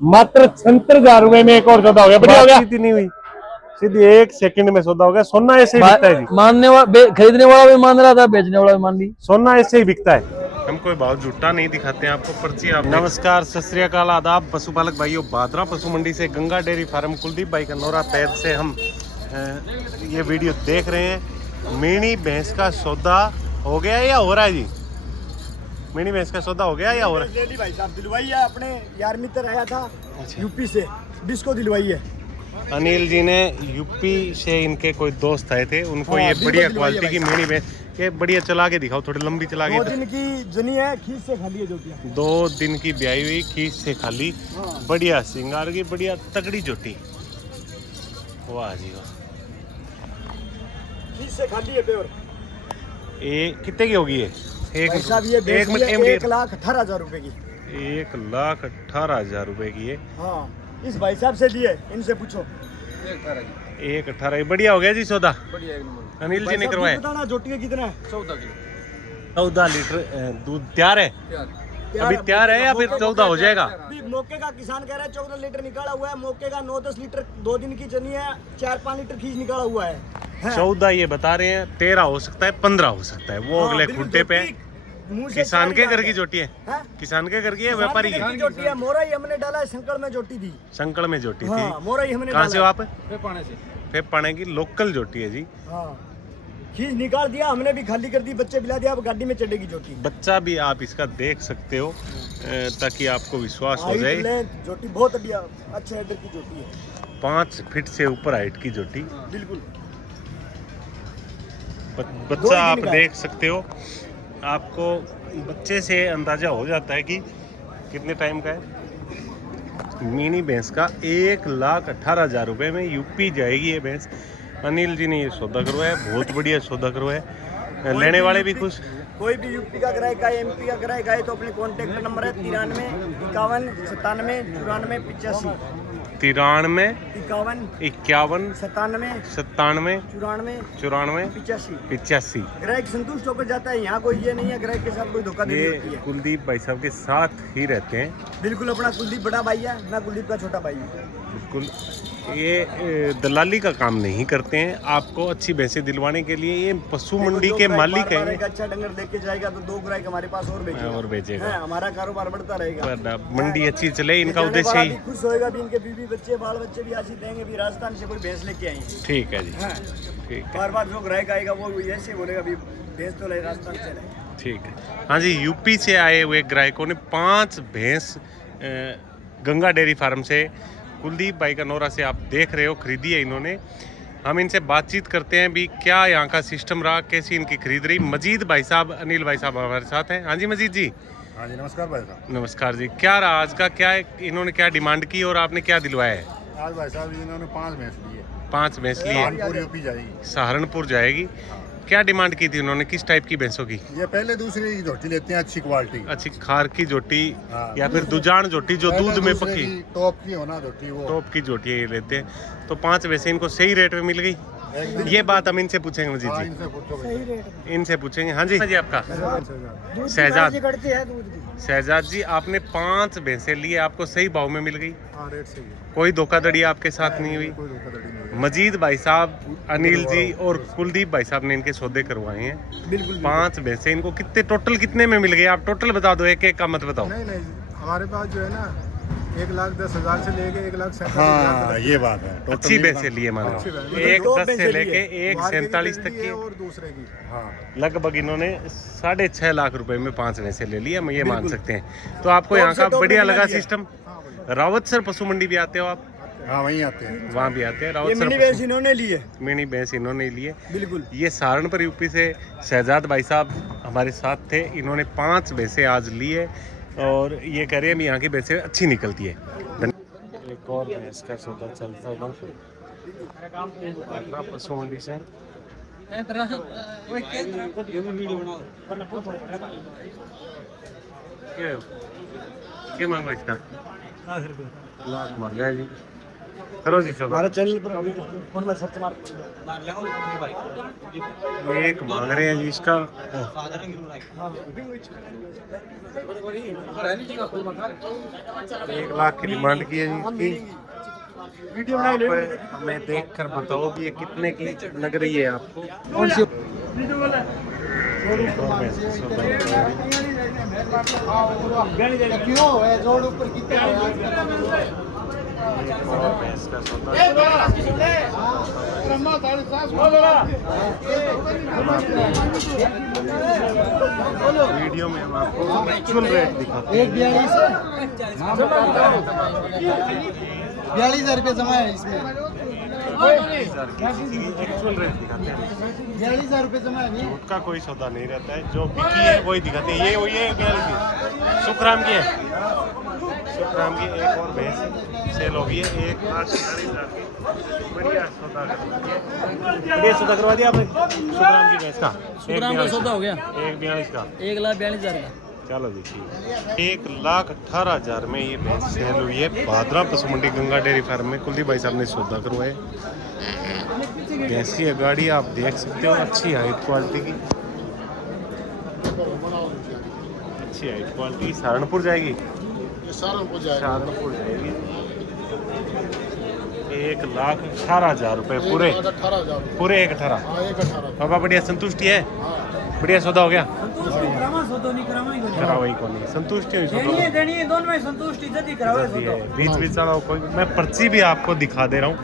मात्र 76,000 रुपए में एक और सौदा हो गया। बढ़िया हो गया। बातचीत ही नहीं हुई, सीधी 1 सेकंड में सौदा हो गया। सोना ऐसे ही बिकता है जी। मानने वाला खरीदने वाला भी मान रहा था, बेचने वाला भी मान ली। सोना ऐसे ही बिकता है। हम कोई भाव झूठा नहीं दिखाते हैं आपको, पर्ची आप। नमस्कार, सत श्री अकाल, आदाब पशुपालक भाइयों। भादरा पशु मंडी से गंगा डेयरी फार्म कुलदीप भाई का नौरा पैद से हम ये वीडियो देख रहे हैं। मेणी भैंस का सौदा हो गया या हो रहा है जी? मेणी भैंस का सौदा हो गया या हो रहा है? भाई साहब दिलवाई है, अपने यार मित्र आया था यूपी से, डिस्को दिलवाई है। अनिल जी ने यूपी से, इनके कोई दोस्त आए थे, उनको ये बढ़िया क्वालिटी की मेणी भैंस, ये बढ़िया चला के दिखाओ, थोड़ी लंबी चला के। 2 दिन की जनी है, खींच से खाली है जोटियां। 2 दिन की ब्याई हुई, खींच से खाली, बढ़िया सिंगार की, बढ़िया तगड़ी जोटी। वाह जी वाह। खींच से खाली है प्योर। ये कितने की होगी ये? एक मिनट, 1,18,000 रुपए की। 1,18,000 रुपए की है। हाँ, इस भाई साहब से लिए, इनसे पूछो। 1,18,000 बढ़िया हो गया जी सौदा। अनिल जी ने करवाया। बताना जोटी कितना है? 14 लीटर दूध तैयार है अभी? तैयार है या फिर 14 हो जाएगा? मौके का किसान कह रहा है 14 लीटर निकाला हुआ है। मौके का 9-10 लीटर 2 दिन की जनी है, 4-5 लीटर खींच निकाला हुआ है। 14 ये बता रहे हैं, 13 हो सकता है, 15 हो सकता है। वो अगले खुट्टे पे। किसान के घर की जोटी है? किसान के घर की है, व्यापारी की जोटी है। मोरा ही हमने डाला है, संकल में जोटी थी। संकल में जोटी थी। मोरा ही हमने। कहाँ से हो आप? फेपाने की लोकल जोटी है जी। खींच निकाल दिया हमने, भी खाली कर दी, बच्चे पिला दिया, अब गाड़ी में चढ़ेगी जोटी। बच्चा भी आप इसका देख सकते हो ताकि आपको विश्वास हो जाए। जोटी बहुत अच्छे हेडर की जोटी है। 5 फीट से ऊपर हाइट की जोटी। बिल्कुल। बच्चा आप देख सकते हो, आपको बच्चे से अंदाजा हो जाता है कि कितने टाइम का है। मिनी भैंस का 1,18,000 रुपए में यूपी जाएगी ये भैंस। अनिल जी ने ये सौदा करवाया, बहुत बढ़िया सौदा करवाया। लेने वाले भी खुश। कोई भी यूपी का ग्राहक है, एमपी का ग्राहक है तो अपने कॉन्टेक्ट नंबर है 93 51 97 94 85। 93 51 51 97 97 94 85। 85। ग्राहक संतुष्ट होकर जाता है। यहाँ कोई ये नहीं है ग्राहक के साथ कोई धोखाधड़ी होती है। कुलदीप भाई साहब के साथ ही रहते हैं। बिल्कुल, अपना कुलदीप बड़ा भाई है, मैं कुलदीप का छोटा भाई हूँ। बिल्कुल, ये दलाली का काम नहीं करते हैं। आपको अच्छी भैंसें दिलवाने के लिए ये पशु मंडी के मालिक हैं। अच्छा डंगर लेके जाएगा तो 2 ग्राहक हमारे पास और बेचेगा। हमारा कारोबार बढ़ता रहेगा। मंडी अच्छी चले, इनका उद्देश्य ही। खुश होएगा भी, इनके बीवी बच्चे बाल बच्चे भी आशी देंगे भी। राजस्थान से कोई भैंस लेके आएंगे। ठीक है जी, ठीक है। बार बार जो ग्राहक आएगा वो ऐसे बोलेगा भी भैंस तो राजस्थान से लाए। ठीक है। हाँ जी, यूपी से आए हुए ग्राहकों ने 5 भैंस गंगा डेयरी फार्म से, कुलदीप भाई का नौरा से आप देख रहे हो, खरीदी है इन्होंने। हम इनसे बातचीत करते हैं भी क्या यहाँ का सिस्टम रहा, कैसी इनकी खरीद रही। मजीद भाई साहब, अनिल भाई साहब हमारे साथ हैं। हाँ जी मजीद जी। हाँ जी, नमस्कार भाई साहब। नमस्कार जी। क्या रहा आज का, क्या इन्होंने क्या डिमांड की और आपने क्या दिलवाया है? आज भाई साहब इन्होंने 5 भैंस ली है। 5 भैंस लिए? सहारनपुर यूपी जाएगी। सहारनपुर जाएगी। क्या डिमांड की थी उन्होंने, किस टाइप की भैंसों की? ये पहले दूसरी की जोटी लेते हैं, अच्छी क्वालिटी, अच्छी खार की जोटी हाँ। या फिर दुजान जोटी जो दूध में पकी, टॉप की हो ना जोटी, वो टॉप की जोटी ये लेते हैं। तो 5 वैसे इनको सही रेट में मिल गई। ये बात हम इनसे पूछेंगे मजीद जी, इनसे पूछेंगे। हाँ जी, हाँ जी, आपका शहजाद। शहजाद जी, आपने 5 भैंसे लिए, आपको सही भाव में मिल गई? रेट सही है, कोई धोखाधड़ी आपके साथ नहीं हुई? कोई धोखाधड़ी नहीं हुई। मजीद भाई साहब, अनिल जी और कुलदीप भाई साहब ने इनके सौदे करवाए हैं। बिल्कुल। 5 भैंसे इनको कितने टोटल कितने में मिल गए? आप टोटल बता दो, एक एक का मत बताओ। नहीं, हमारे पास जो है ना 1,10,000 से लेके 1,47,000। हाँ, ये बात है। अच्छी भैंसे लिए मान लो, अच्छी भैंस। 1,10 से लेके 1,47 तक की। और दूसरे की हाँ, लगभग इन्होंने 6.5 लाख रुपए में 5 भैंसे ले लिए, हम ये मान सकते हैं। तो आपको यहाँ का बढ़िया लगा सिस्टम? रावतसर पशु मंडी भी आते हो आप? हाँ, वहीं आते हैं। वहाँ भी आते हैं। ये रावतसर मिनी भैंस इन्होंने ली है। मिनी भैंस इन्होंने ली है। बिल्कुल। ये सहारनपुर यूपी से शहजाद भाई साहब हमारे साथ थे। इन्होंने 5 भैंसे आज ली है और ये कह रहे हैं यहाँ की भैंसे अच्छी निकलती है। एक और भैंस का सौदा चलता है पशु मंडी से। क्या मांगो इसका? लाख मांगा है जी। करो जी सौदा। हमारे चैनल पर अभी फोन में सर्च मार एक मांग रहे हैं जी इसका 1 लाख की डिमांड की है जी इसकी। वीडियो बना ले। आप हमें देख कर बताओ कि ये कितने की लग रही है आपको। कौन सी क्यों है जोड़ ऊपर कितने और भैंस का सौदा वीडियो में हम आपको एक्चुअल रेट दिखाते हैं। 42,000 रुपये जमा है इसमें। एक्चुअल रेट दिखाते हैं। 42,000 रुपये जमा है। झूठ का कोई सौदा नहीं रहता है, जो बिकी है वही दिखाते हैं। ये वही है 42 शुक्राम की है। शुक्राम की एक और भैंस सेल होगी है 1,40,000 की। बढ़िया सौदा करवा दिया आपने शुक्राम की भैंस का। शुक्राम का सौदा हो गया 1,42 का। 1,42,000 का। चलो जी ठीक है। 1,18,000 में ये भैंस सेल हुई है भादरा पशु मंडी गंगा डेयरी फार्म में। कुलदीप भाई साहब ने सौदा करवाए। भैंस की गाड़ी आप देख सकते हो, अच्छी हाइट क्वालिटी की, अच्छी हाइट क्वालिटी। सहारनपुर जाएगी, सहारनपुर जाएगी। 1,18,000 रुपये पूरे 1,18,000। बाबा बढ़िया संतुष्टि है, बढ़िया सौदा हो गया। करावाई को नहीं संतुष्टि बीच बीच चढ़ाओ कोई। मैं पर्ची भी आपको दिखा दे रहा हूँ,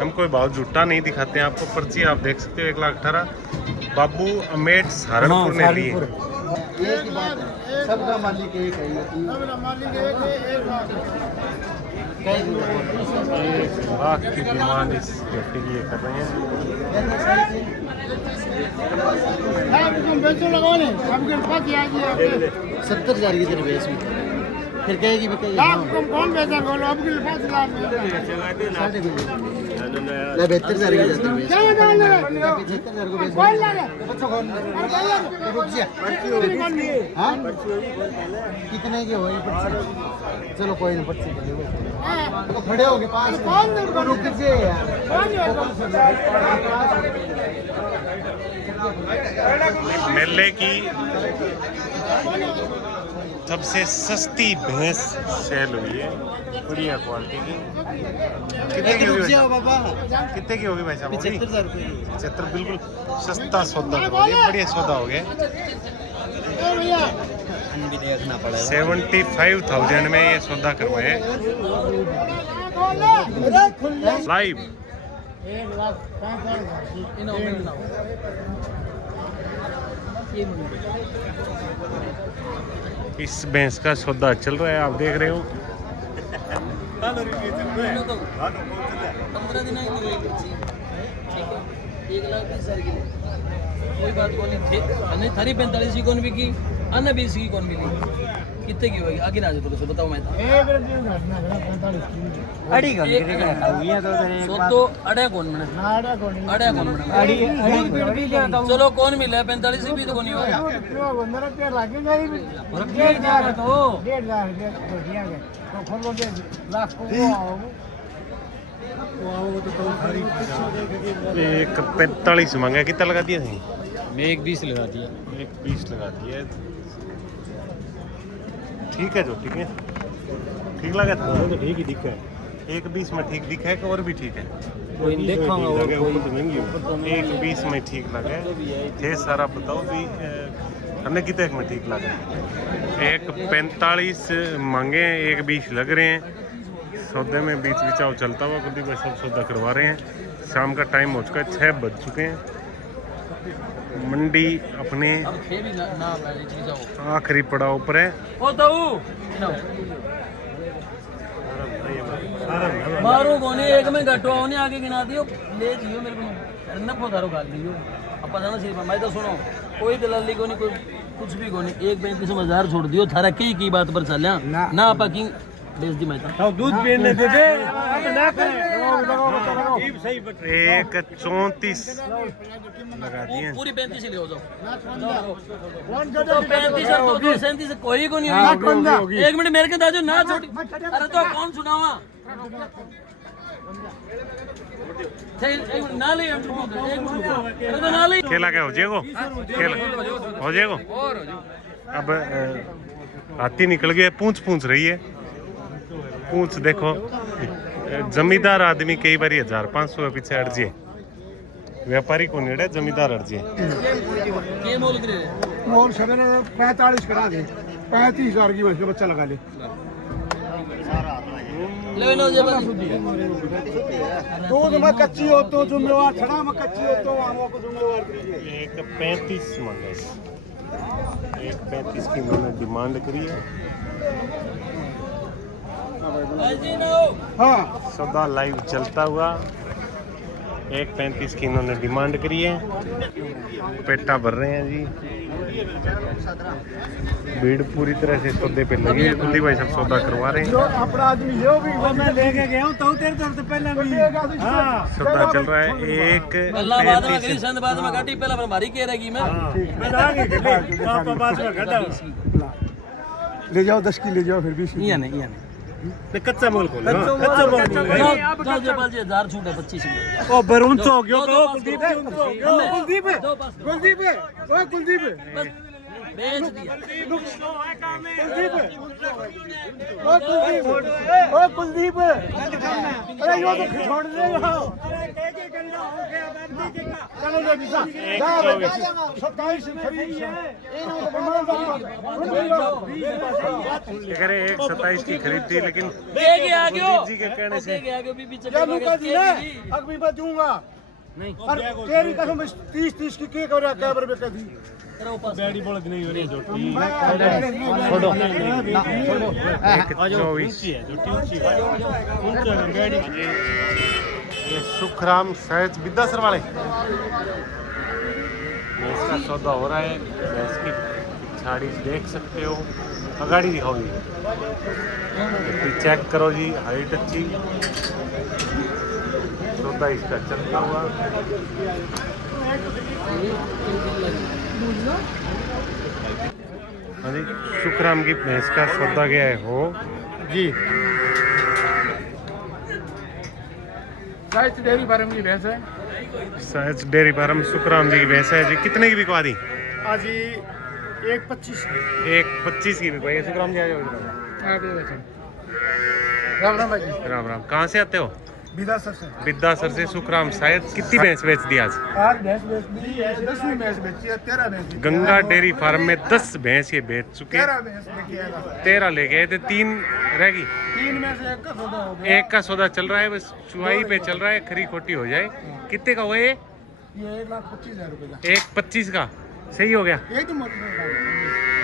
हम कोई भाव झूठा नहीं दिखाते हैं आपको। पर्ची आप देख सकते हो 1,18,000 बाबू अमेठ सहारनपुर ने ली है। सबका मालिक एक है। 1 लाख की डिमांड इस व्यक्ति की ये कर रहे हैं। 70,000 की तेरी भैंस में फिर कहेगी भी कहेगी कौन बेचा बोलो अब 72,000 की जाती है। 75,000 को बेच कितने के हो ये पर्ची? चलो कोई नहीं पर्ची तो खड़े हो गए पास रुक दीजिए मेले की सबसे सस्ती भैंस सेल हुई है, बढ़िया क्वालिटी की। कितने की होगी बाबा? कितने की होगी भाई साहब? 75,000 रुपये। 75 बिल्कुल सस्ता सौदा करवा दिया, बढ़िया सौदा हो गया। 75,000 में ये सौदा करवाए लाइव। इस भैंस का सौदा चल रहा है, आप देख रहे हो। 15 दिन कोई बात को नहीं। थारी 45 की कौन बिकी, अन्य 20 की कौन मिली, कितने की होगी आगे ना जाए बताओ। मैं तो अड़े कौन चलो कौन मिला 45 भी तो कौन एक 45 मांगा, कितना लगा दिया था? मैं 1,20 लगा दिया। 1,20 लगा दिया। ठीक है, जो ठीक है, ठीक लगा था तो ठीक ही दिखा है। 1,20 में ठीक दिखा है कि और भी ठीक है? कोई देखूंगा वो कोई 1,20 में ठीक लगा है। सारा बताओ भी हमने कितने में ठीक लगा? 1,45 मांगे, 1,20 लग रहे हैं। सौदे में बीच बिचाव चलता हुआ कुलदीप भाई सब सौदा करवा रहे हैं। शाम का टाइम हो चुका है, 6 बज चुके हैं। मंडी अपने आखिरी पड़ाव पर है। मारो कोने एक में घटो होने आगे गिना दियो ले जियो मेरे को न पधारो गाल दियो अब पता ना सिर्फ मैं तो सुनो कोई दलाली को नहीं, कोई कुछ भी को नहीं। 1,35,000 छोड़ दियो थारा की बात पर चल ना आपा की बेच दी। मैं तो दूध पीने दे दे। 1,34 लगा दिए। पूरी 35 ले हो जाओ। तो 35 और 37 कोई को नहीं होगी। 1 मिनट मेरे के दाजो ना छोड़। अरे तो कौन सुनावा ना ले एक मिनट ना ले खेला क्या हो जाएगो, खेल हो जाएगो। अब हाथी निकल गया, पूंछ पूंछ रही है, पूंछ देखो। जमींदार आदमी कई बार 1500 पीछे अड़ जाए, व्यापारी को नेड़े जमींदार अड़ जाए। ये मोल करे मोल सवेरे 45 करा दे, 35,000 की बच्चा बच्चा लगा ले। ले लो जे दूध में कच्ची हो तो जिम्मेवार, छड़ा में कच्ची हो तो आमों को जिम्मेवार करिए। एक 35 मांगे, एक 35 की मैंने डिमांड करी है। हाँ सौदा लाइव चलता हुआ, 1.35 की इन्होंने डिमांड करी है। पेटा भर रहे हैं जी, भीड़ पूरी तरह से सौदे पे लगी है। कुलदीप भाई सब सौदा करवा रहे हैं। अपना आदमी जो भी वो मैं लेके गया हूँ तो तेरे तरफ से पहले भी हाँ सौदा चल रहा है। एक अल्लाह बाद में करी संद बाद में काटी पहला पर भारी कह रहेगी मैं ले जाओ 10 की ले जाओ, फिर 20 या नहीं कच्चा मोल खोल, कच्चा मोल जाओ जे पाल जे 1000 छूट है 25 में। ओ बरून तो हो गयो तो कुलदीप कुलदीप कुलदीप ओए कुलदीप बेच दिया कुलदीप ओ कुलदीप ओ कुलदीप, अरे यो तो छोड़ दे चलो ले बिसा 27 खरीदी है। करे 1.27 की खरीद थी, लेकिन दे के आ गयो जी के कहने से दे के आ गयो भी पीछे क्या मुका दी ना अभी मैं दूंगा नहीं, और तेरी कसम 30 की के कर क्या रुपए का दी बैडी बोलत नहीं हो रही जो ये सुखराम सहज विद्यासर वाले इसका सौदा हो रहा है। भैंस की छाड़ी देख सकते हो, अगाड़ी दिखाओगी, चेक करो जी, हाइट अच्छी। सौदा इसका चलता हुआ। हाँ जी, सुखराम की भैंस का सौदा गया है हो जी। साइज डेयरी फार्म की भैंस है, सहज डेयरी फार्म सुखराम जी की भैंस है जी। कितने की बिकवा दी? आज 1.25 1.25 की बिकवाई है। सुखराम जी आ जाओ। राम राम भाई। राम राम, कहाँ से आते हो? विद्यासर से। विद्यासर से। सुखराम शायद कितनी भैंस बेच दी आज? आज भैंस बेच दी है, 10वीं भैंस बेची है, 13 भैंस। गंगा डेयरी फार्म में 10 भैंस ये बेच चुके हैं। 13 भैंस लेके आएगा। 13 ले गए थे, 3 रहेगी। 3 में से 1 का सौदा हो गया। 1 का सौदा चल रहा है, बस चुवाई पे चल रहा है, खरी खोटी हो जाए। कितने का हुआ ये? 1,25,000 रुपए का। 1.25 का सही हो गया। एकदम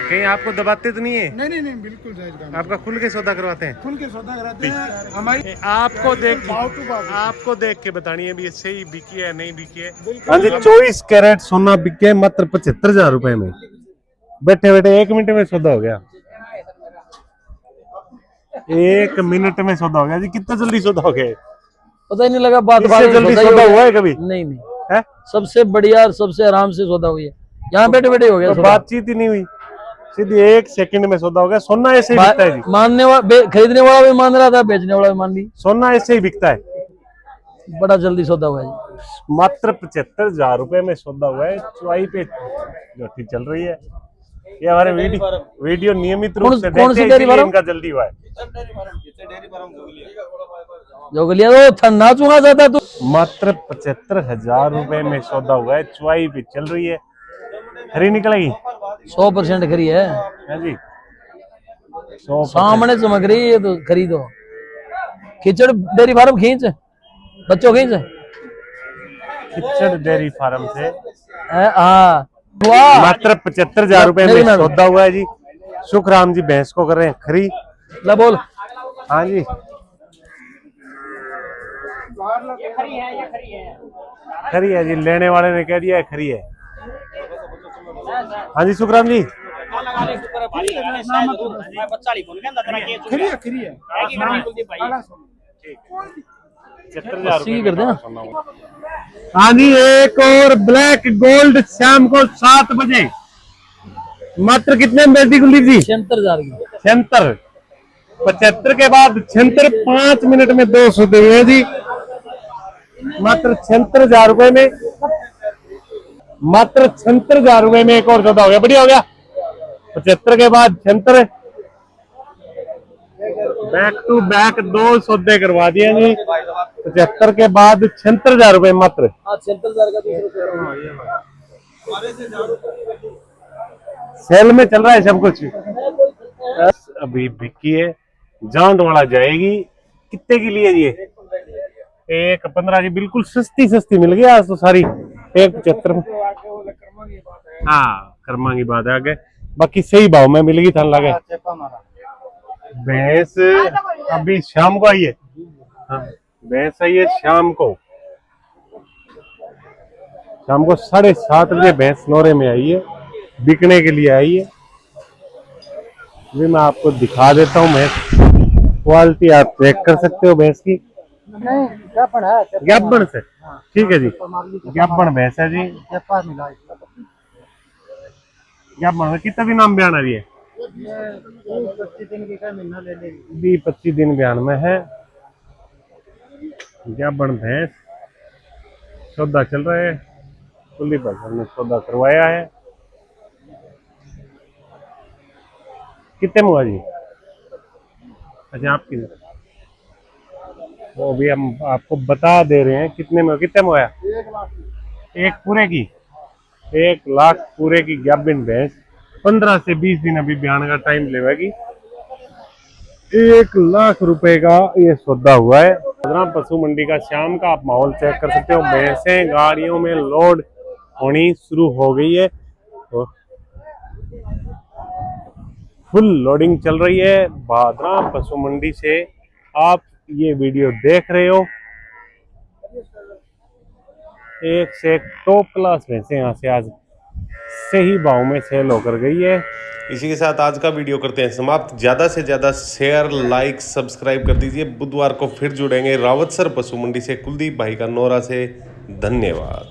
कहीं आपको दबाते तो नहीं है? नहीं बिल्कुल जायज काम। आपका खुल के सौदा करवाते हैं? खुल के सौदा कराते हैं हमारी। आपको देख के बतानी है भी ये सही बिकी है नहीं बिकी है। हाँ जी, 24 कैरेट सोना बिके मात्र 75,000 रुपए में। बैठे बैठे 1 मिनट में सौदा हो गया। 1 मिनट में सौदा हो गया जी। कितना जल्दी सौदा हो गया? पता ही नहीं लगा। बात जल्दी सौदा हुआ है कभी? नहीं है? सबसे बढ़िया और सबसे आराम से सौदा हुई है। यहाँ बैठे बैठे हो गया। तो बातचीत ही नहीं हुई, सीधी 1 सेकंड में सौदा हो गया। सोना ऐसे ही बिकता है जी। मानने वाला, खरीदने वाला भी मान रहा था, बेचने वाला भी मान ली। सोना ऐसे ही बिकता है। बड़ा जल्दी सौदा हुआ है। मात्र 75,000 रुपए में सौदा हुआ है। चुवाई पे जोटी चल रही है। ये हमारे वीडियो नियमित रूप से देखते हैं, इसलिए इनका जल्दी हुआ है। जोगलिया तो ठंडा चुना जाता तू। मात्र 75,000 रुपए में सौदा हुआ है। चुवाई पे चल रही है, खरी निकलेगी 100% खरी है। हाँ जी, 100% सामने चमक रही है तो खरीदो। खिचड़ डेयरी फार्म खींच, बच्चों खींच। खिचड़ डेयरी फार्म से हाँ मात्र 75,000 रुपए में सौदा हुआ है जी। सुखराम जी भैंस को कर रहे हैं खरी। ला बोल। हाँ जी, खरी है जी। लेने वाले ने कह दिया है खरी है। हाँ जी सुखराम जी, खरी है। 75,000 कर देना। हाँ जी, एक और ब्लैक गोल्ड शाम को 7 बजे। मात्र कितने में बेचती कुलदीप जी? 76,000 की। 76। 75 के बाद 76 5 मिनट में 2 सौदे हुए जी, मात्र 76,000 रुपए में, मात्र 76,000 रुपए में एक और सौदा हो गया, बढ़िया हो गया। 75 के बाद 76, बैक टू बैक 2 सौदे करवा दिए जी। 75 के बाद 76,000 रुपए मात्र। 76,000 का दूसरा सेल में चल रहा है सब कुछ। अभी बिकी है, जांड वाला जाएगी। कितने की लिए ये? 1.15 की, बिल्कुल सस्ती सस्ती मिल गया आज तो सारी। 1.75 में, हाँ कर्मा की बात है आगे, बाकी सही भाव में मिलेगी थान लगे। भैंस अभी शाम को आई है, हाँ भैंस आई है शाम को 7:30 बजे भैंस नौरे में आई है, बिकने के लिए आई है। अभी मैं आपको दिखा देता हूँ भैंस, क्वालिटी आप चेक कर सकते हो भैंस की। गैबन से, ठीक है जी, गैबन भैंस है जी। गैबन में कितना दिन नाम बयान आ रही है? 20-25 दिन बयान में है। गैबन भैंस, सौदा चल रहा है, कुल्ली पर हमने सौदा करवाया है। कितने में हुआ जी? अच्छा आपकी, वो भी हम आपको बता दे रहे हैं कितने में हुआ। 1 पूरे की, 1 लाख पूरे की गैबिन भैंस, 15 से 20 दिन अभी बयान का टाइम लेगी। 1 लाख रुपए का ये सौदा हुआ है। पशु मंडी का शाम का आप माहौल चेक कर सकते हो। भैंसें गाड़ियों में लोड होनी शुरू हो गई है, तो फुल लोडिंग चल रही है भादरा पशु मंडी से। आप ये वीडियो देख रहे हो, एक से एक टॉप क्लास भैंसें यहाँ से आज सही भाव में सेल होकर गई है। इसी के साथ आज का वीडियो करते हैं समाप्त। ज़्यादा से ज़्यादा शेयर, लाइक, सब्सक्राइब कर दीजिए। बुधवार को फिर जुड़ेंगे रावतसर पशु मंडी से। कुलदीप भाई का नोरा से धन्यवाद।